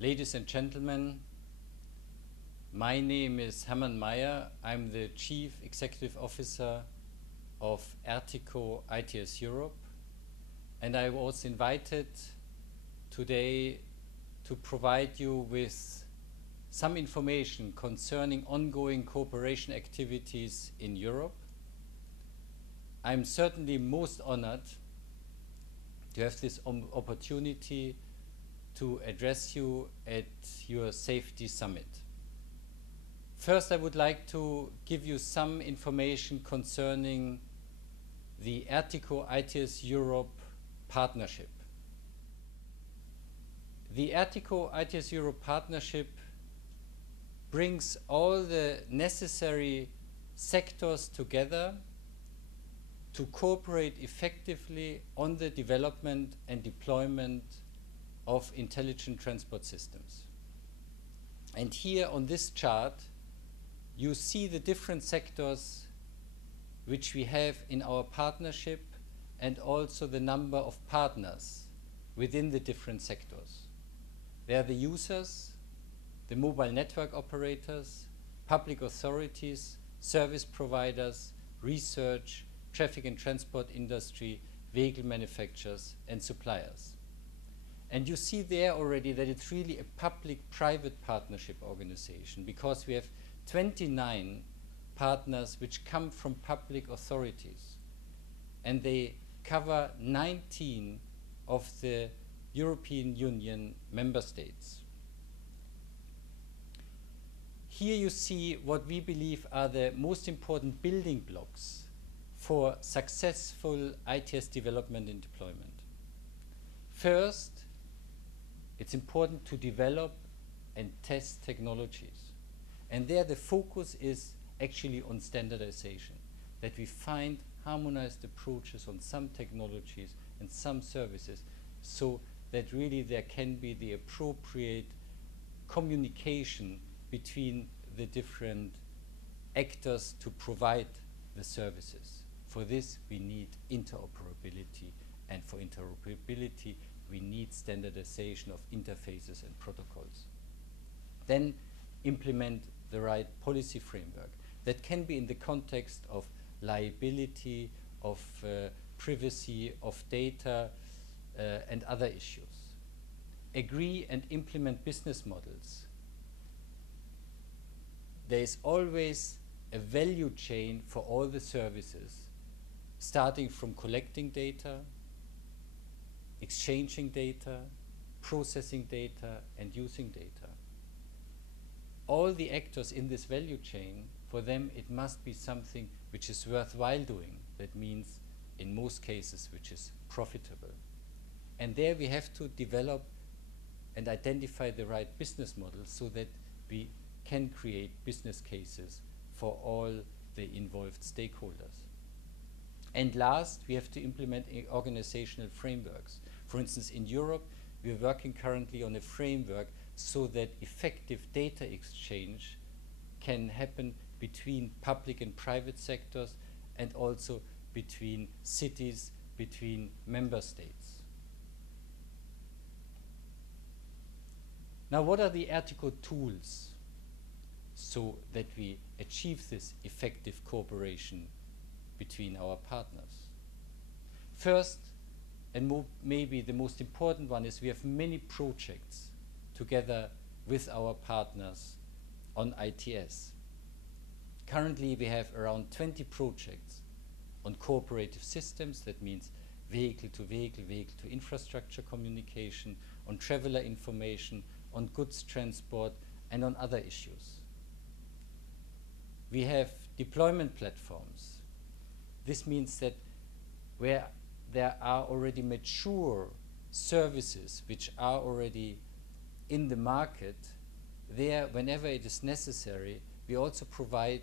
Ladies and gentlemen, my name is Hermann Meyer. I'm the Chief Executive Officer of Ertico IDS Europe, and I was invited today to provide you with some information concerning ongoing cooperation activities in Europe. I'm certainly most honored to have this opportunity to address you at your safety summit. First, I would like to give you some information concerning the Ertico IDS Europe partnership. The Ertico IDS Europe partnership brings all the necessary sectors together to cooperate effectively on the development and deployment of intelligent transport systems. And here on this chart, you see the different sectors which we have in our partnership and also the number of partners within the different sectors. They are the users, the mobile network operators, public authorities, service providers, research, traffic and transport industry, vehicle manufacturers and suppliers. And you see there already that it's really a public-private partnership organization, because we have 29 partners which come from public authorities, and they cover 19 of the European Union member states. Here you see what we believe are the most important building blocks for successful ITS development and deployment. First, it's important to develop and test technologies. And there the focus is actually on standardization, that we find harmonized approaches on some technologies and some services, so that really there can be the appropriate communication between the different actors to provide the services. For this, we need interoperability, and for interoperability, we need standardization of interfaces and protocols. Then implement the right policy framework that can be in the context of liability, of privacy, of data, and other issues. Agree and implement business models. There is always a value chain for all the services, starting from collecting data, exchanging data, processing data, and using data. All the actors in this value chain, for them it must be something which is worthwhile doing. That means, in most cases, which is profitable. And there we have to develop and identify the right business models so that we can create business cases for all the involved stakeholders. And last, we have to implement organizational frameworks. For instance, in Europe, we are working currently on a framework so that effective data exchange can happen between public and private sectors, and also between cities, between member states. Now, what are the Ertico tools so that we achieve this effective cooperation between our partners? First, and maybe the most important one, is we have many projects together with our partners on ITS. Currently, we have around 20 projects on cooperative systems. That means vehicle-to-vehicle, vehicle-to-infrastructure communication, on traveler information, on goods transport, and on other issues. We have deployment platforms. This means that where there are already mature services which are already in the market, there, whenever it is necessary, we also provide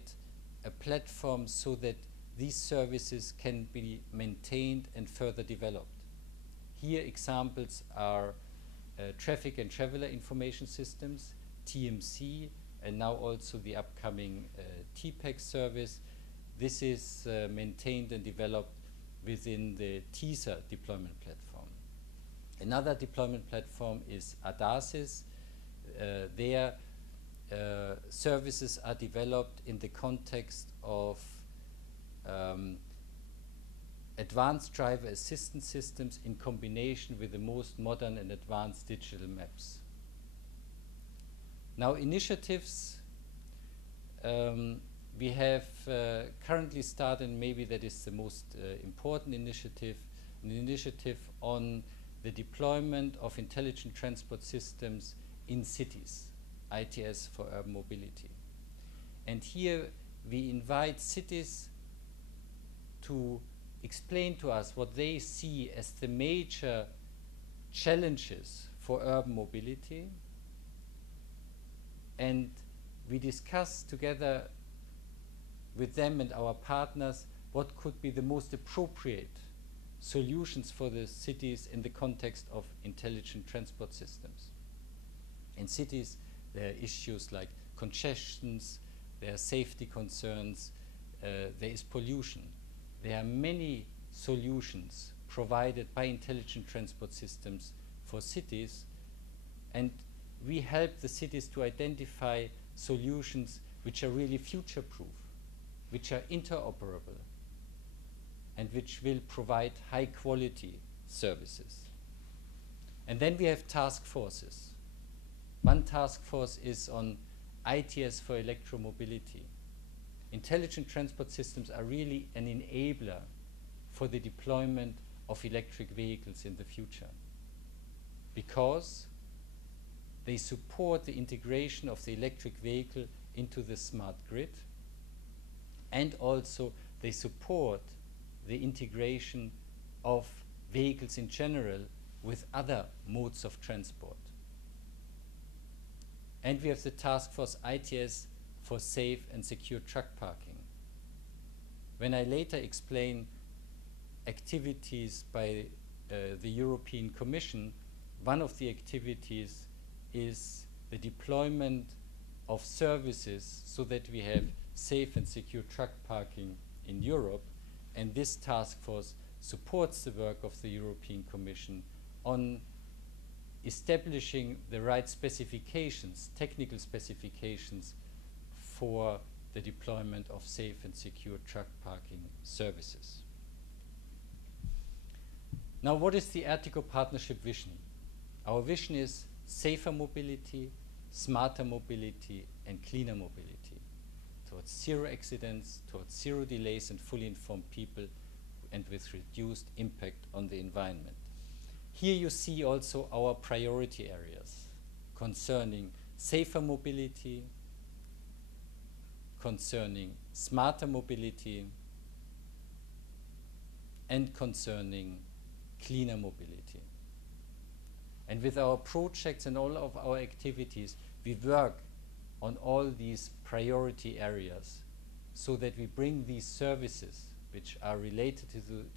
a platform so that these services can be maintained and further developed. Here examples are traffic and traveler information systems, TMC, and now also the upcoming TPEC service. This is maintained and developed within the TISA deployment platform. Another deployment platform is ADASIS, their services are developed in the context of advanced driver assistance systems in combination with the most modern and advanced digital maps. Now, initiatives we have currently started, and maybe that is the most important initiative, an initiative on the deployment of intelligent transport systems in cities, ITS for urban mobility. And here we invite cities to explain to us what they see as the major challenges for urban mobility, and we discuss together with them and our partners what could be the most appropriate solutions for the cities in the context of intelligent transport systems. In cities, there are issues like congestions, there are safety concerns, there is pollution. There are many solutions provided by intelligent transport systems for cities, and we help the cities to identify solutions which are really future-proof, which are interoperable, and which will provide high-quality services. And then we have task forces. One task force is on ITS for electromobility. Intelligent transport systems are really an enabler for the deployment of electric vehicles in the future, because they support the integration of the electric vehicle into the smart grid, and also they support the integration of vehicles in general with other modes of transport. And we have the task force ITS for safe and secure truck parking. When I later explain activities by the European Commission, one of the activities is the deployment of services so that we have safe and secure truck parking in Europe, and this task force supports the work of the European Commission on establishing the right specifications, technical specifications for the deployment of safe and secure truck parking services. Now, what is the Artico Partnership vision? Our vision is safer mobility, smarter mobility, and cleaner mobility, towards zero accidents, towards zero delays and fully informed people, and with reduced impact on the environment. Here you see also our priority areas concerning safer mobility, concerning smarter mobility, and concerning cleaner mobility. And with our projects and all of our activities, we work on all these priority areas so that we bring these services which are related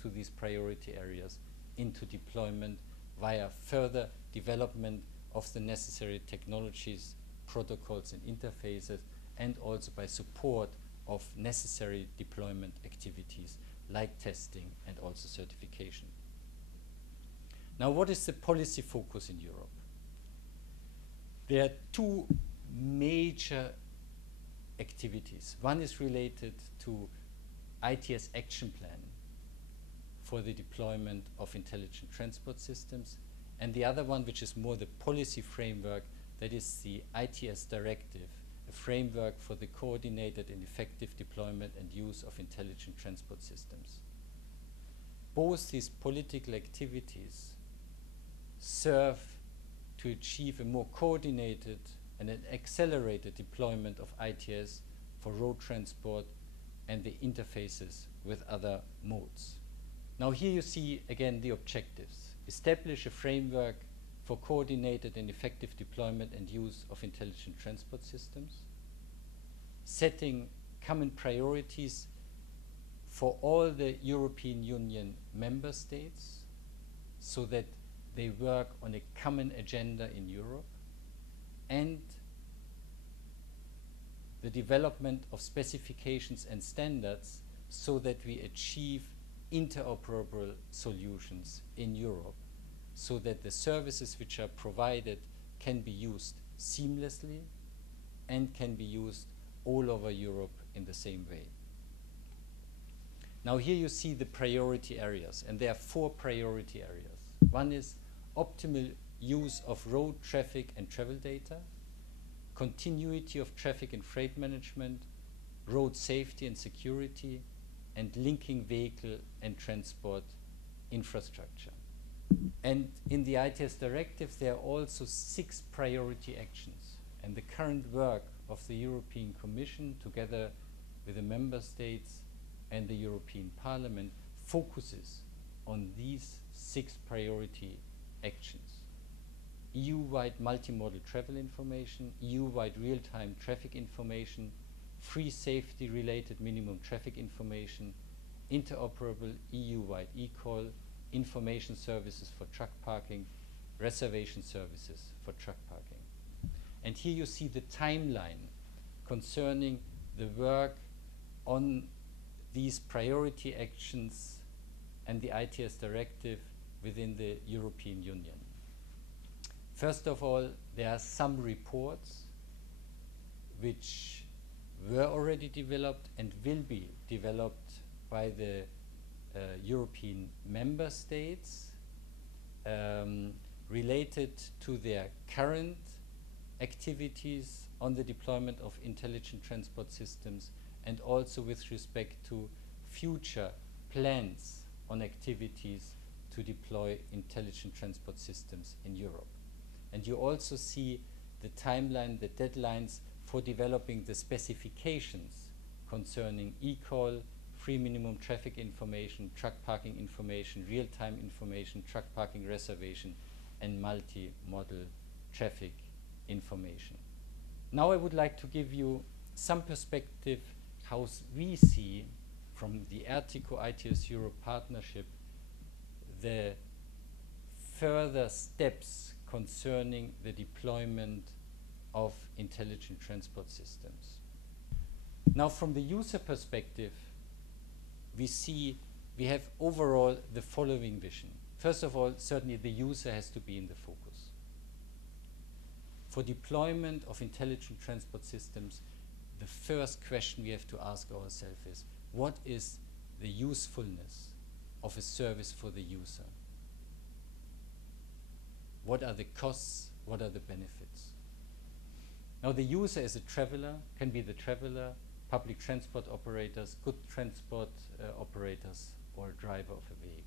to these priority areas into deployment via further development of the necessary technologies, protocols, and interfaces, and also by support of necessary deployment activities like testing and also certification. Now, what is the policy focus in Europe? There are two major activities. One is related to ITS action plan for the deployment of intelligent transport systems, and the other one, which is more the policy framework, that is the ITS directive, a framework for the coordinated and effective deployment and use of intelligent transport systems. Both these political activities serve to achieve a more coordinated and an accelerated deployment of ITS for road transport and the interfaces with other modes. Now here you see again the objectives. Establish a framework for coordinated and effective deployment and use of intelligent transport systems. Setting common priorities for all the European Union member states so that they work on a common agenda in Europe, and the development of specifications and standards so that we achieve interoperable solutions in Europe, so that the services which are provided can be used seamlessly and can be used all over Europe in the same way. Now here you see the priority areas, and there are 4 priority areas. One is optimal use of road traffic and travel data, continuity of traffic and freight management, road safety and security, and linking vehicle and transport infrastructure. And in the ITS directive, there are also 6 priority actions. And the current work of the European Commission, together with the Member States and the European Parliament, focuses on these 6 priority actions. EU-wide multimodal travel information, EU-wide real-time traffic information, free safety-related minimum traffic information, interoperable EU-wide e-call, information services for truck parking, reservation services for truck parking. And here you see the timeline concerning the work on these priority actions and the ITS directive within the European Union. First of all, there are some reports which were already developed and will be developed by the European member states related to their current activities on the deployment of intelligent transport systems, and also with respect to future plans on activities to deploy intelligent transport systems in Europe. And you also see the timeline, the deadlines for developing the specifications concerning e-call, free minimum traffic information, truck parking information, real-time information, truck parking reservation, and multi-modal traffic information. Now I would like to give you some perspective how we see from the Ertico ITS Europe partnership the further steps concerning the deployment of intelligent transport systems. Now from the user perspective, we have overall the following vision. First of all, certainly the user has to be in the focus. For deployment of intelligent transport systems, the first question we have to ask ourselves is, what is the usefulness of a service for the user? What are the costs? What are the benefits? Now the user is a traveler, can be the traveler, public transport operators, good transport operators, or a driver of a vehicle.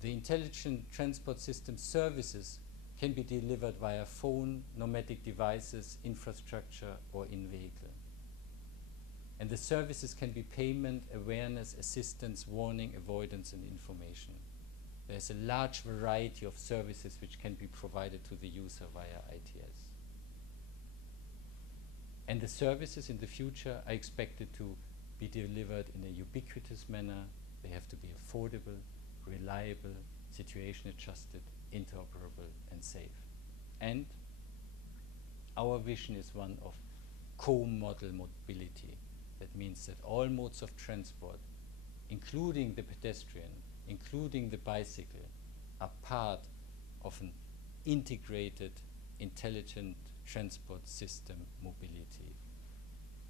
The intelligent transport system services can be delivered via phone, nomadic devices, infrastructure, or in vehicle. And the services can be payment, awareness, assistance, warning, avoidance, and information. There's a large variety of services which can be provided to the user via ITS. And the services in the future are expected to be delivered in a ubiquitous manner. They have to be affordable, reliable, situation adjusted, interoperable, and safe. And our vision is one of co-modal mobility. That means that all modes of transport, including the pedestrian, including the bicycle, are part of an integrated, intelligent transport system mobility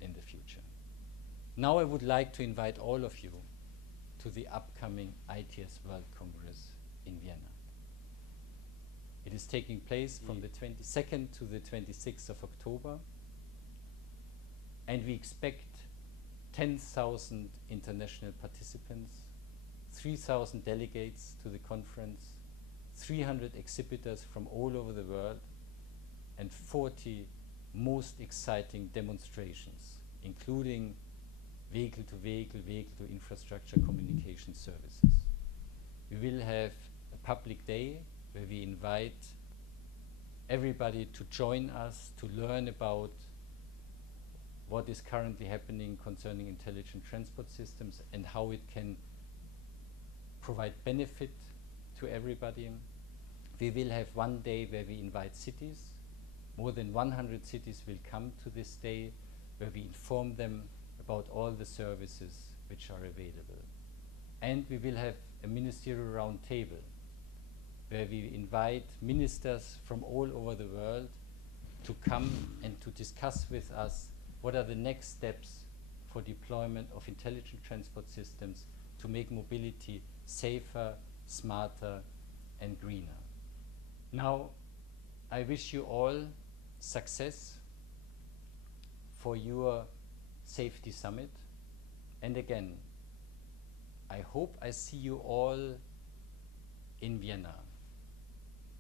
in the future. Now I would like to invite all of you to the upcoming ITS World Congress in Vienna. It is taking place from the 22nd to the 26th of October, and we expect 10,000 international participants, 3,000 delegates to the conference, 300 exhibitors from all over the world, and 40 most exciting demonstrations, including vehicle-to-vehicle, vehicle-to-infrastructure communication services. We will have a public day where we invite everybody to join us to learn about what is currently happening concerning intelligent transport systems and how it can provide benefit to everybody. We will have one day where we invite cities. More than 100 cities will come to this day, where we inform them about all the services which are available. And we will have a ministerial round table where we invite ministers from all over the world to come and to discuss with us what are the next steps for deployment of intelligent transport systems to make mobility safer, smarter, and greener. Now, I wish you all success for your safety summit. And again, I hope I see you all in Vienna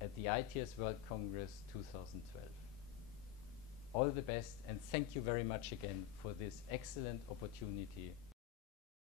at the IDS World Congress 2012. All the best, and thank you very much again for this excellent opportunity